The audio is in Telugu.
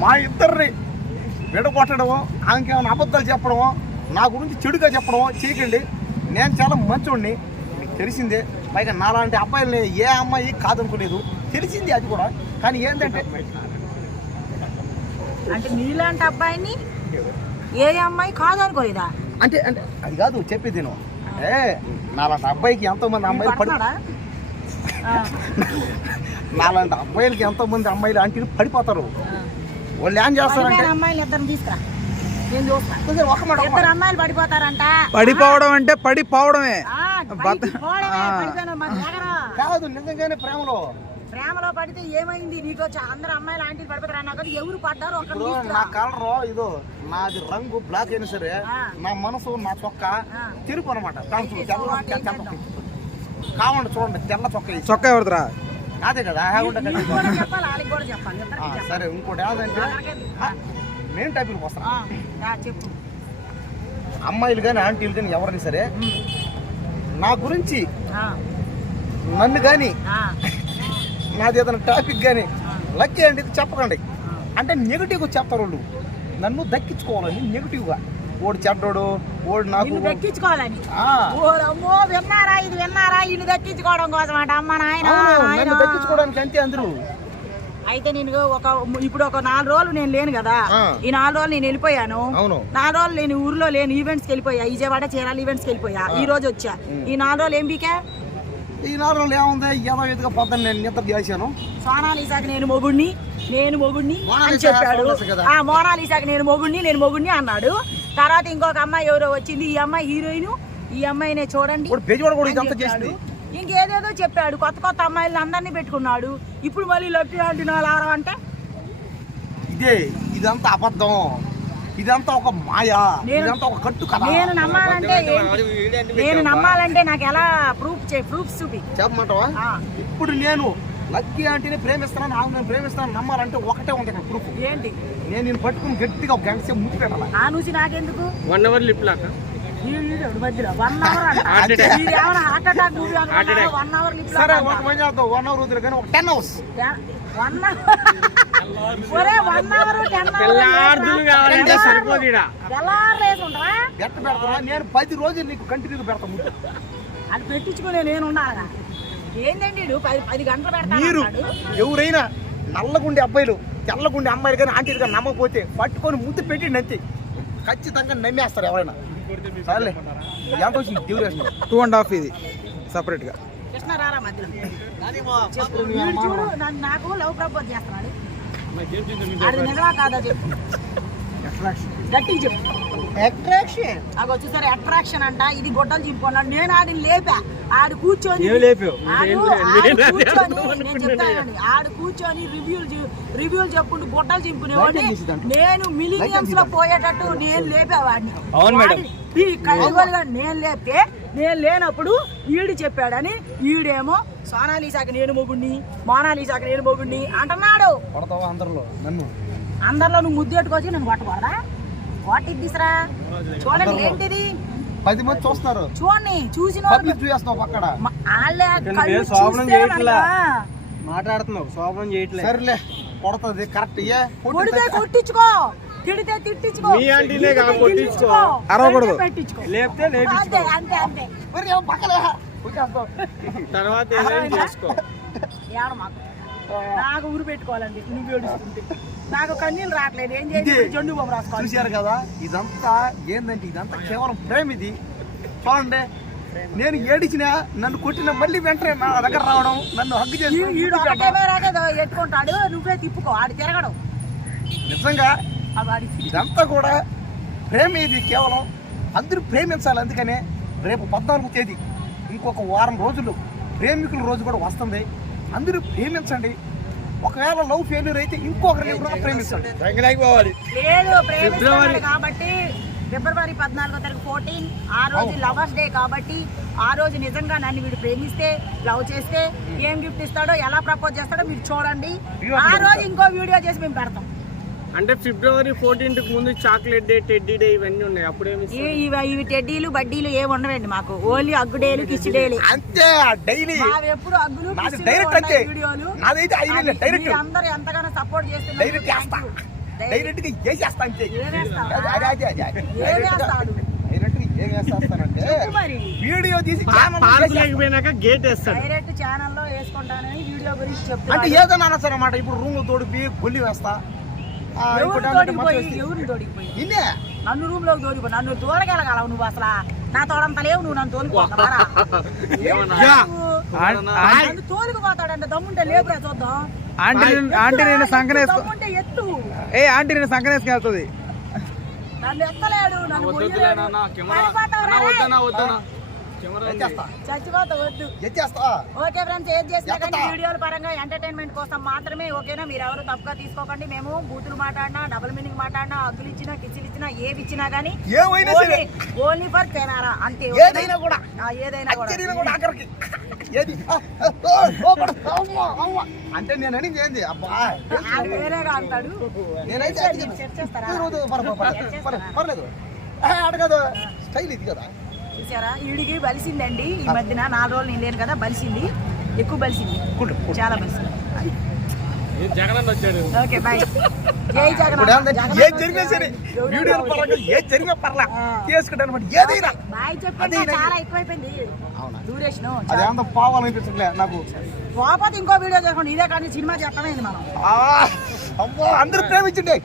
మా ఇద్దరిని విడగొట్టడమో ఆమెకేమైనా అబద్ధాలు చెప్పడమో నా గురించి చెడుగా చెప్పడమో చేయకండి. నేను చాలా మంచోడిని మీకు తెలిసిందే. పైగా నాలాంటి అబ్బాయిల్ని ఏ అమ్మాయి కాదనుకోలేదు. తెలిసింది అది కూడా. కానీ ఏంటంటే అంటే నీలాంటి అబ్బాయిని ఏ అమ్మాయి కాదనుకోలేదా? అంటే అంటే అది కాదు చెప్పేది నేను. ఏ నాలాంటి అబ్బాయికి ఎంతో మంది అమ్మాయిలు పడి పడుతున్నాడా? ఆ, నాలాంటి అబ్బాయిలకి ఎంతో మంది అమ్మాయిలు అంటే పడిపోతారు. వాళ్ళు ఏం చేస్తారంటే అమ్మాయిలు ఇద్దరు తీసుకురా అమ్మాయిలు పడిపోతారంట పడిపోవడం అంటే పడిపోవడమే. కాదు నిజంగానే ప్రేమలో ప్రేమలో పడితే ఏమైంది నీకు వచ్చి అందరు అమ్మాయిలు ఆంటీలు పడిపోతారు అన్నా కదా ఎవరు పడ్డారు. నా కలర్ ఇదో నాది రంగు బ్లాక్ అయినా సరే. నా మనసు నా చొక్క ఆ. తెలుపు అనమాట? కావండి చూడండి తెల్ల చొక్క. చొక్కా ఎవరిదిరా అదే కదా. సరే ఇంకోటి ఏదంటే నేను టైపులకు ఆ, వస్తాను చెప్పు. అమ్మాయిలు కానీ ఆంటీలు కానీ ఎవరైనా సరే నా గురించి నన్ను కానీ నాది ఏదైనా టాపిక్ కానీ లక్కీ అండి చెప్పకండి. అంటే నెగిటివ్గా చెప్తారు వాళ్ళు. నన్ను దక్కించుకోవాలని నెగిటివ్గా. ఓడి చెడ్డోడు ఓడి నాకు దక్కించుకోవాలని. ఓరమ్మో విన్నారా ఇది విన్నారా? ఇల్లు దక్కించుకోవడం కోసం అంట అమ్మ నాయన దక్కించుకోవడానికి అంతే అందరూ. అయితే నేను ఒక ఇప్పుడు ఒక నాలుగు రోజులు నేను లేను కదా. ఈ నాలుగు రోజులు నేను వెళ్ళిపోయాను. నాలుగు రోజులు నేను ఊర్లో లేను ఈవెంట్స్కి వెళ్ళిపోయా. విజయవాడ చీరాల ఈవెంట్స్కి వెళ్ళిపోయా. ఈ రోజు వచ్చా. ఈ నాలుగు రోజులు ఏం బీకా ఈ నాలుగు రోజులు ఏముంది? ఎదుగా పొద్దున్న నేను నిద్ర చేశాను. సోనాలిసాకి నేను మొగుడిని నేను మొగుడిని అని చెప్పాడు. ఆ మోనాలిసాకి నేను మొగుడిని నేను మొగుడిని అన్నాడు. తర్వాత ఇంకొక అమ్మాయి ఎవరో వచ్చింది ఈ అమ్మాయి హీరోయిన్ ఈ అమ్మాయినే చూడండి. ఇంకేదేదో చెప్పాడు కొత్త కొత్త అమ్మాయిలను అందరినీ పెట్టుకున్నాడు. ఇప్పుడు మళ్ళీ లక్కీ అంటున్నాడు ఆరా అంటే? ఇదే ఇదంతా అబద్ధం. ఇదంతా ఒక మాయ. నేను- ఇదంతా ఒక కట్టు కదా నేను నమ్మాలంటే ఏంటి? నేను నమ్మాలంటే నాకు ఎలా ప్రూఫ్ చే ప్రూఫ్ చూపి. చెప్పమంటావా? ఇప్పుడు నేను లక్కీ ఆంటీని ప్రేమిస్తున్నాను ఆమె నేను ప్రేమిస్తున్నాను నమ్మాలంటే ఒకటే ఉంది ఇక్కడ ప్రూఫ్ ఏంటి? నేను నేను పట్టుకుని గట్టిగా ఒక గంట సేపు ముక్కు పెట్టాలి? ఆ నుంచి నాకెందుకు? One hour lip lock one hour సరే ఒక పని చేద్దాం. వన్ అవర్ వదిలే కానీ ఒక టెన్ అవర్స్ వన్ నేను పది రోజులు నీకు కంటిన్యూగా పెడతా ముట్టు అది పెట్టించుకునే నేను ఉండాలిగా మీరు ఎవరైనా నల్లగుండే అబ్బాయిలు తెల్లగుండే అమ్మాయిలు కానీ ఆంటీలు కానీ నమ్మకపోతే పట్టుకొని ముద్దు పెట్టి నచ్చి ఖచ్చితంగా నమ్మేస్తారు ఎవరైనా. సరేలే. ఎంత వచ్చింది? డ్యూరేషన్ టూ అండ్ హాఫ్ ఇది. సపరేట్గా నాకు లవ్ ప్రపోజ్ చేస్తున్నాడు. అది నిజమా కాదా చెప్పు. గట్టిగా చెప్పు. అట్రాక్షన్ నాకు వచ్చేసరి అట్రాక్షన్ అంట. ఇది గొడ్డలు చింపుకున్నాడు నేను ఆడిని లేపా. ఆడు కూర్చొని నేను నేను చెప్తానండి ఆడు కూర్చొని రివ్యూలు రివ్యూలు చెప్పుకుంటూ గొడ్డలు దాంట్లో. నేను మిలినియమ్స్లో పోయేటట్టు నేను లేపేవాడిని నేను లేపితే నేను లేనప్పుడు ఈడు చెప్పాడని ఈడేమో సోనాలీసాకి నేను మొగుడిని మోనాలీసాకి నేను మొగుడిని అంటున్నాడు. కొడతావా అందరిలో? నన్ను? అందరిలో నువ్వు ముద్దు పెట్టుకోవచ్చు నన్ను కొట్టకూడదా? వాట్ దిస్ రా? చూడండి ఏంటిది? పది మంది చూస్తారు చూడండి చూసిన పబ్లిక్ కళ్ళు నేను శోభనం చేయట్లా. మాట్లాడుతున్నావు శోభనం చేయట్లేదు సరేలే కొడతది కరెక్ట్ ఏ కొడితే కొట్టించుకో. తిడితే తిట్టించుకో. మీ ఆంటీనే కాదు, తిడితే కొట్టించుకో. తిట్టించుకో. అరవకూడదు. పెడితే పెట్టించుకో. లేపితే అంతే లేపించుకో. అంతే అంతే. పక్కలే వచ్చేస్తావు. తర్వాత ఏదైనా చేసుకో? ఏడ మాకు? నాకు ఊరు పెట్టుకోవాలండి నువ్వు ఏడుస్తుంటే. నాకు కన్నీళ్ళు రావట్లేదు ఏం. చేయాలి? జండు బాబు రాసుకోవాలి. చూశారు కదా ఇదంతా ఏందంటే ఇదంతా కేవలం ప్రేమ ఇది. చూడండి నేను ఏడిచిన నన్ను కొట్టిన మళ్ళీ వెంటనే నా దగ్గర రావడం నన్ను హగ్గు చేసి ఈ- ఈడు ఒకటే రాకేదో ఎత్తుకుంటాడు నువ్వే తిప్పుకో ఆడు తిరగడం. నిజంగా ఇదంతా కూడా ప్రేమ ఇది కేవలం అందరూ ప్రేమించాలి అందుకనే రేపు పద్నాలుగు తేదీ ఇంకొక వారం రోజులు ప్రేమికుల రోజు కూడా వస్తుంది. అందరూ ప్రేమించండి. ఒకవేళ లవ్ ఫెయిల్యూర్ అయితే ఇంకొకరిని కూడా ప్రేమించండి. పోవాలి. లేదు కాబట్టి ఫిబ్రవరి పద్నాలుగో తారీఖు ఫోర్టీన్ ఆ రోజు లవర్స్ డే కాబట్టి ఆ రోజు నిజంగా నన్ను వీడు ప్రేమిస్తే లవ్ చేస్తే ఏం గిఫ్ట్ ఇస్తాడో ఎలా ప్రపోజ్ చేస్తాడో మీరు చూడండి. ఆ రోజు ఇంకో వీడియో చేసి మేము పెడతాం. అంటే ఫిబ్రవరి ఫోర్టీన్త్ ముందు చాక్లెట్ డే టెడ్డీ డే ఇవన్నీ ఉన్నాయి. అప్పుడేమి ఇవి ఇవి ఇవి టెడ్డీలు బడ్డీలు ఏమి ఉండవండి మాకు. ఓన్లీ అగ్గుడేలు కిచ్చిడేలు అంతే డైలీ. మావి ఎప్పుడు అగ్గులు డైరెక్ట్ అంతే. వీడియోలు. నాదైతే ఐదు డైరెక్ట్. అందరూ ఎంతగానో సపోర్ట్ డైరెక్ట్ చేస్తా. డైరెక్ట్. గా వేసేస్తా అంతే. ఏం మరి. వీడియో తీసి. లేకపోయినాక గేట్ వేస్తాడు. డైరెక్ట్ ఛానల్లో వేసుకుంటానని వీడియో గురించి అంటే ఏదైనా అనొచ్చు అనమాట ఇప్పుడు రూమ్ తోడిపి గొల్లి వేస్తా. నన్ను రూమ్లోకి తోడిపో నన్ను తోడగలగలవు నువ్వు అసలు. నా తోడంత లేవు నువ్వు నన్ను యా. నన్ను తోలుకుపోతాడంటే దమ్ముంటే లేపురా చూద్దాం. ఆంటీ ఆంటీ నేను సంకనేసుకో దమ్ముంటే ఎత్తు. ఏ ఆంటీ నేను సంకనేసుకెళ్తుంది నన్ను ఎత్తలేడు నన్ను వద్దు. ఓకే ఫ్రెండ్స్ ఏది చేసినా కానీ? వీడియోల పరంగా ఎంటర్టైన్మెంట్ కోసం మాత్రమే ఓకేనా? మీరు ఎవరు తప్పుగా తీసుకోకండి. మేము బూతులు మాట్లాడినా డబుల్ మీనింగ్ మాట్లాడినా అగ్గులు ఇచ్చినా ఇచ్చినా ఏవి ఇచ్చినా కానీ ఓన్లీ ఫర్ కెనారా అంతే ఏదైనా కూడా. ఏదైనా కూడా. ఆఖరికి. ఏది. అంటే నేను ఏంది? అబ్బా వేరేగా అంటాడు. నేనైతే పర్లేదు, అడగదు. స్టైల్ ఇది కదా. చూసారా? ఈడికి బలిసిందండి. ఈ మధ్యన నాలుగు రోజులు నేను లేను కదా బలిసింది. ఎక్కువ బలిసింది. చాలా బలిసింది. Okay bye. జై జగన్ ఇప్పుడు ఏంటంటే ఏది జరిగినా సరే వీడియో పరంగా ఏది జరిగినా పర్లా. చేసుకుంటాను అనమాట ఏదైనా. బాయ్ చెప్పి అదే ఇదే. చాలా ఎక్కువైపోయింది. అవునా? డ్యూరేషన్ అది ఏమంత పోవాలనిపించట్లే నాకు. పోకపోతే ఇంకో వీడియో చేసుకోండి. ఇదే కానీ సినిమా చేస్తామైంది మనం. అందరూ ప్రేమించండి.